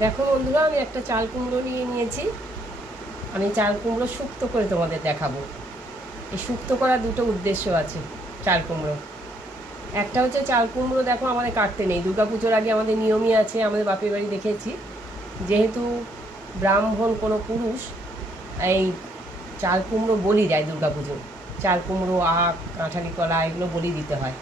দেখো বন্ধুরা, আমি একটা চাল কুমড়ো নিয়ে নিয়েছি। আমি চাল কুমড়ো শুক্তো করে তোমাদের দেখাবো। এই শুক্তো করার দুটো উদ্দেশ্য আছে চাল কুমড়ো। একটা হচ্ছে চাল কুমড়ো দেখো আমাদের কাটতে নেই। দুর্গাপুজোর আগে আমাদের নিয়মই আছে, আমাদের বাপের বাড়ি দেখেছি। যেহেতু ব্রাহ্মণ কোনো পুরুষ, এই চাল কুমড়ো বলি দেয় দুর্গাপুজো চাল কুমড়ো, আখ, কাঁঠালি কলা এগুলো বলি দিতে হয়।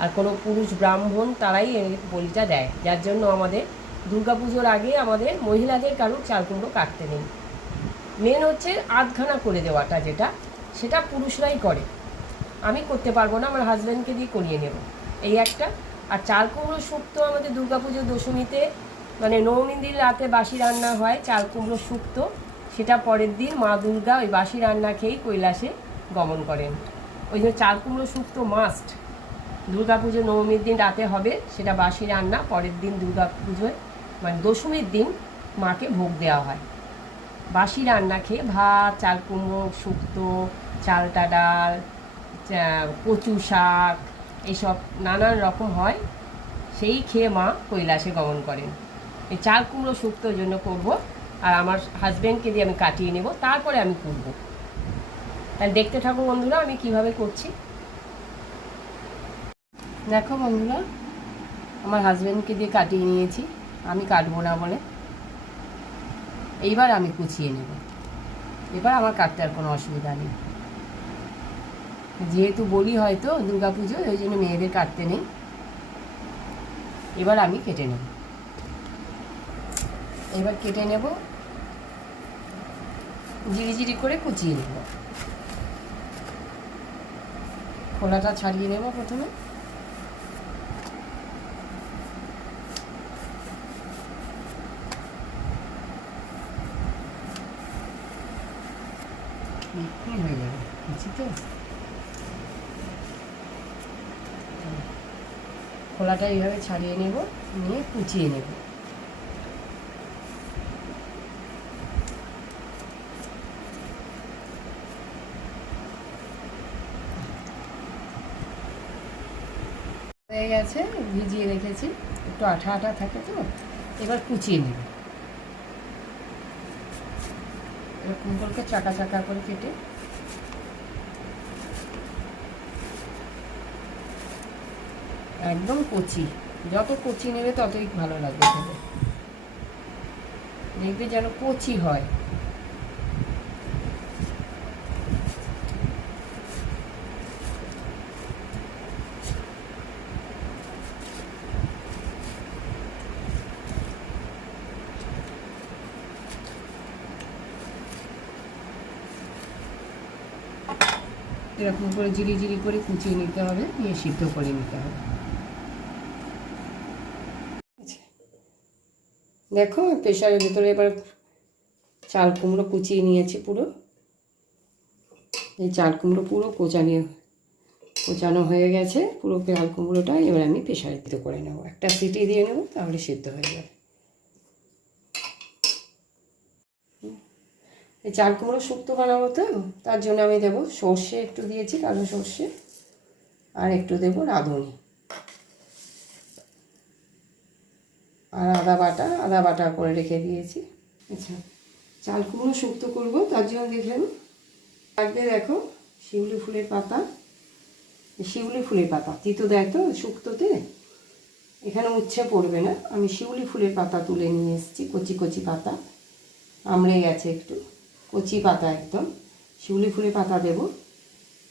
আর কোনো পুরুষ ব্রাহ্মণ তারাই বলিটা দেয়। যার জন্য আমাদের দুর্গাপুজোর আগে আমাদের মহিলাদের কারোর চাল কুমড়ো কাটতে নেই। মেন হচ্ছে আধখানা করে দেওয়াটা যেটা, সেটা পুরুষরাই করে। আমি করতে পারব না, আমার হাজব্যান্ডকে দিয়ে করিয়ে নেব। এই একটা। আর চাল কুমড়ো শুক্তো আমাদের দুর্গাপুজোর দশমীতে মানে নবমী দিন রাতে বাসি রান্না হয়, চাল কুমড়ো শুক্তো সেটা পরের দিন মা দুর্গা ওই বাসি রান্না খেয়েই কৈলাসে গমন করেন। ওই জন্য চাল কুমড়ো শুক্তো মাস্ট দুর্গাপুজো নবমীর দিন রাতে হবে, সেটা বাসি রান্না, পরের দিন দুর্গাপুজোয় মানে দশমীর দিন মাকে ভোগ দেওয়া হয়। বাসি রান্না খেয়ে ভাত, চাল কুমড়ো, শুক্তো, চালটা ডাল কচু শাক, এসব নানান রকম হয়, সেই খেয়ে মা কৈলাসে গমন করেন। এই চাল কুমড়ো শুক্তোর জন্য করব আর আমার হাজব্যান্ডকে দিয়ে আমি কাটিয়ে নেব, তারপরে আমি করব। তাহলে দেখতে থাকো বন্ধুরা, আমি কীভাবে করছি। দেখো বন্ধুরা, আমার হাজব্যান্ডকে দিয়ে কাটিয়ে নিয়েছি। আমি কাটবো না বলে। এইবার আমি কুচিয়ে নেব। এবার আমার কাটতে আর কোনো অসুবিধা নেই। যেহেতু বলি হয়তো পুজো ওই জন্য মেয়েদের কাটতে নেই। এবার আমি কেটে নেব। এবার কেটে নেব। জিরি জিরি করে কুচিয়ে নেব। খোলাটা ছাড়িয়ে নেব প্রথমে। এক্ষুনি হয়ে যাবে কুচি তো খোলাটা এইভাবে ছাড়িয়ে নেব, নিয়ে কুচিয়ে নেব। হয়ে গেছে, ভিজিয়ে রেখেছি। একটু আঠা আঠা থাকে তো, এবার কুচিয়ে নেব। এরকম করে চাকা চাকা করে কেটে একদম কচি। যত কচি নেবে ততই ভালো লাগবে খেতে। দেখবে যেন কচি হয়। এরকম করে জিরি জিরি করে কুচিয়ে নিতে হবে, নিয়ে সিদ্ধ করে নিতে হবে। দেখো প্রেশারের ভেতরে এবার চাল কুমড়ো কুচিয়ে নিয়েছি পুরো। এই চাল কুমড়ো পুরো কোচানি, কোচানো হয়ে গেছে, পুরো চাল কুমড়োটা এবার আমি প্রেশারে দিতে করে নেব। একটা সিটি দিয়ে নেব, তাহলে সিদ্ধ হয়ে যাবে। এই চাল কুমড়ো শুক্তো বানাবো তো, তার জন্য আমি দেবো সর্ষে একটু দিয়েছি, কালো সর্ষে, আর একটু দেবো রাঁধুনি। আর আদা বাটা আদা বাটা করে রেখে দিয়েছি। আচ্ছা চাল কুমড়ো শুক্তো করব, তার জন্য দেখলাম। লাগবে দেখো, শিউলি ফুলের পাতা। শিউলি ফুলের পাতা, তিতো দেয় তো শুক্তোতে? এখানে উচ্ছে পড়বে না। আমি শিউলি ফুলের পাতা তুলে নিয়ে এসেছি, কচি কচি পাতা। আমড়ে গেছে একটু, কচি পাতা একদম। শিউলি ফুলের পাতা দেব,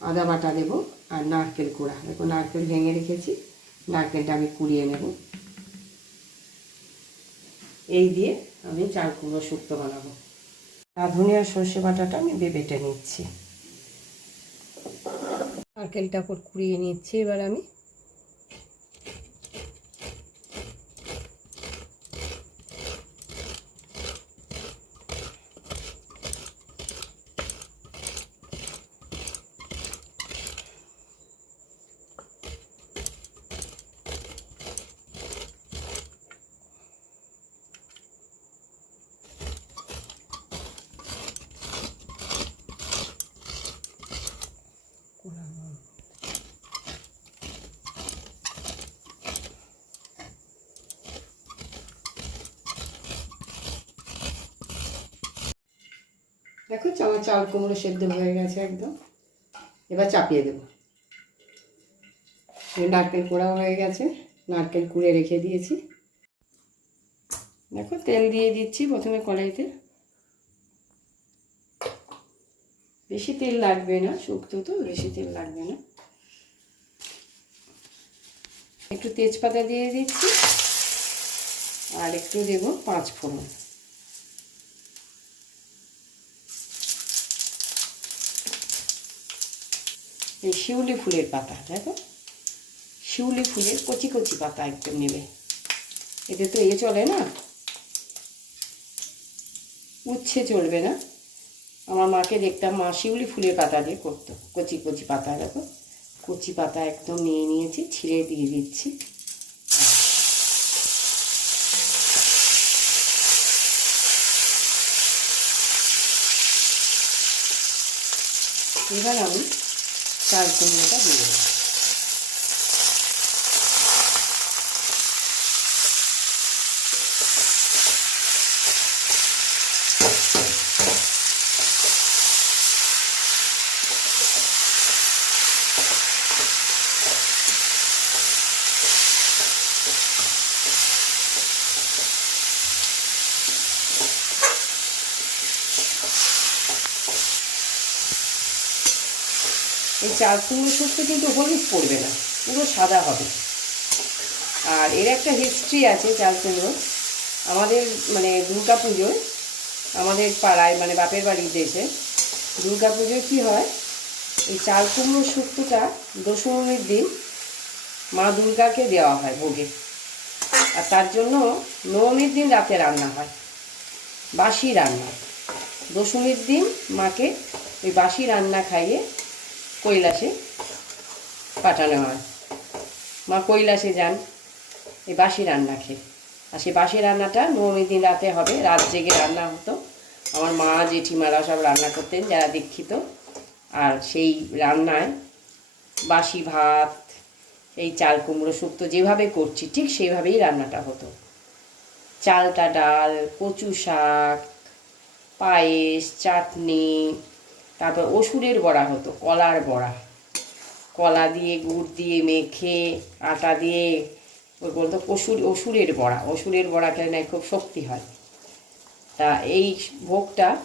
আদা বাটা দেব আর নারকেল কোড়া। দেখো, নারকেল ভেঙে রেখেছি, নারকেলটা আমি কুড়িয়ে নেব। এই দিয়ে আমি চাল কুমড়ো শুক্তো বানাবো। আর সর্ষে বাটাটা আমি বেটে নিচ্ছি। নারকেলটা কুড়িয়ে নিচ্ছি, এবার আমি দেখো আমার চাল কুমড়ো সেদ্ধ হয়ে গেছে একদম। এবার চাপিয়ে দেবো। নারকেল কোড়াও হয়ে গেছে। নারকেল কুড়ে রেখে দিয়েছি। দেখো তেল দিয়ে দিচ্ছি প্রথমে কড়াইতে। বেশি তেল লাগবে না, শুক্তো তো, বেশি তেল লাগবে না। একটু তেজপাতা দিয়ে দিচ্ছি। আর একটু দেবো পাঁচ ফোড়ন। এই শিউলি ফুলের পাতা দেখো শিউলি ফুলের কচি কচি পাতা একটু নেবে। এতে তো এ চলে না? উচ্ছে চলবে না? আমার মাকে দেখতাম মা শিউলি ফুলের পাতা দিয়ে করতো, কচি কচি পাতা দেখো কচি পাতা একদম নিয়ে নিয়েছি, ছিঁড়ে দিয়ে দিচ্ছি। এবার আমি চাল কুমড়োটা দিয়ে এই চাল কুমড়ো শুক্তো কিন্তু হলুদ পড়বে না, পুরো সাদা হবে। আর এর একটা হিস্ট্রি আছে চাল কুমড়ো। আমাদের মানে দুর্গা পুজোয় আমাদের পাড়ায় মানে বাপের বাড়ির দেশে দুর্গা পুজোয় কী হয়, এই চাল কুমড়ো শুক্তোটা দশমীর দিন মা দুর্গাকে দেওয়া হয় ভোগে। আর তার জন্য নবমীর দিন রাতে রান্না হয় বাসি রান্না। দশমীর দিন মাকে ওই বাসি রান্না খাইয়ে কৈলাসে পাঠানো হয়। মা কৈলাসে যান, এই বাসি রান্না খেয়ে। আর সেই বাসি রান্নাটা নবমী দিন রাতে হবে, রাত জেগে রান্না হতো। আমার মা, জেঠিমারা সব রান্না করতেন, যারা দীক্ষিত। আর সেই রান্নায় বাসি ভাত, এই চাল কুমড়ো শুক্তো যেভাবে করছি, ঠিক সেইভাবেই রান্নাটা হতো। চালটা ডাল, কচু শাক, পায়েস, চাটনি তারপর অসুরের বড়া হতো, কলার বড়া। কলা দিয়ে গুড় দিয়ে মেখে, আটা দিয়ে, ওই বলতো অসুর, অসুরের বড়া। অসুরের বড়া খেলে খুব শক্তি হয়। তা এই ভোগটা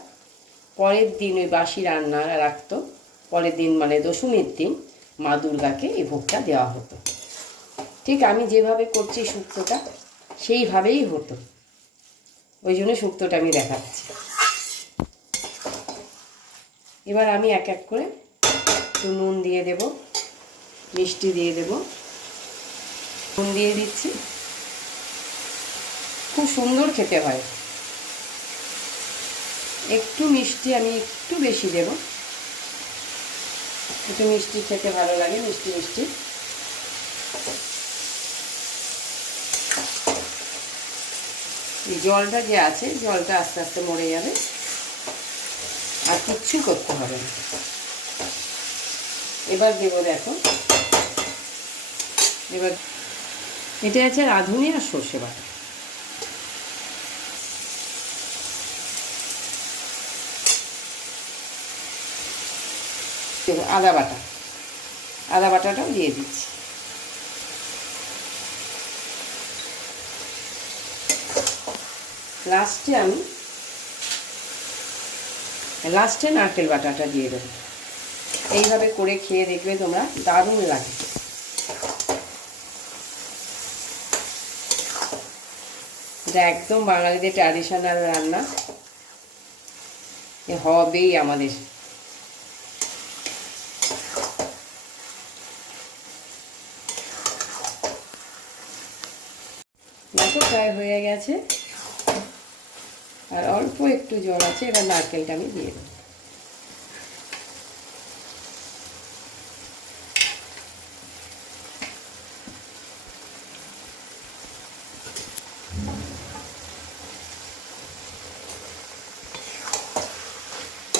পরের দিন ওই বাসি রান্না রাখতো। পরের দিন মানে দশমীর দিন মা দুর্গাকে এই ভোগটা দেওয়া হতো। ঠিক আমি যেভাবে করছি শুক্তোটা সেইভাবেই হতো। ওই জন্য শুক্তোটা আমি দেখাচ্ছি। এবার আমি এক এক করে একটু নুন দিয়ে দেব, মিষ্টি দিয়ে দেব। নুন দিয়ে দিচ্ছি। খুব সুন্দর খেতে হয়। একটু মিষ্টি আমি একটু বেশি দেব। একটু মিষ্টি খেতে ভালো লাগে, মিষ্টি মিষ্টি। এই জলটা যে আছে, জলটা আস্তে আস্তে মরে যাবে। আর কিচ্ছু করতে হবে না। এবার দেব দেখো। এবার এটা আছে রাঁধুনি আর সর্ষে বাটা। আদা বাটা। আদা বাটাটাও দিয়ে দিচ্ছি। লাস্টে আমি লাস্টে নারকেল বাটাটা দিয়ে দেবো। এইভাবে করে খেয়ে দেখবে তোমরা দারুণ লাগে। একদম বাঙালিদের ট্র্যাডিশনাল রান্না। এ হবেই আমাদের। দেখো, প্রায় হয়ে গেছে। আর অল্প একটু জল আছে, এবার নারকেলটা আমি দিয়ে দেবো।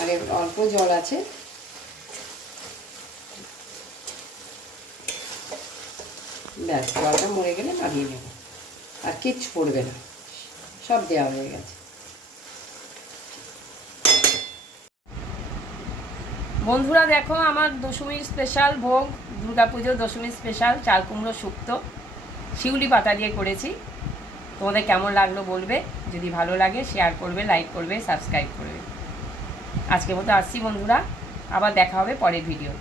আর অল্প জল আছে। ব্যাস, জলটা মরে গেলে নামিয়ে নেব। আর কিচ্ছু পড়বে না। সব দেওয়া হয়ে গেছে। বন্ধুরা দেখো, আমার দশমীর স্পেশাল ভোগ দুর্গাপুজো দশমীর স্পেশাল চাল কুমড়ো শুক্তো, শিউলি পাতা দিয়ে করেছি। তোমাদের কেমন লাগল বলবে? যদি ভালো লাগে শেয়ার করবে লাইক করবে সাবস্ক্রাইব করবে। আজকের মতো আসছি বন্ধুরা, আবার দেখা হবে পরের ভিডিও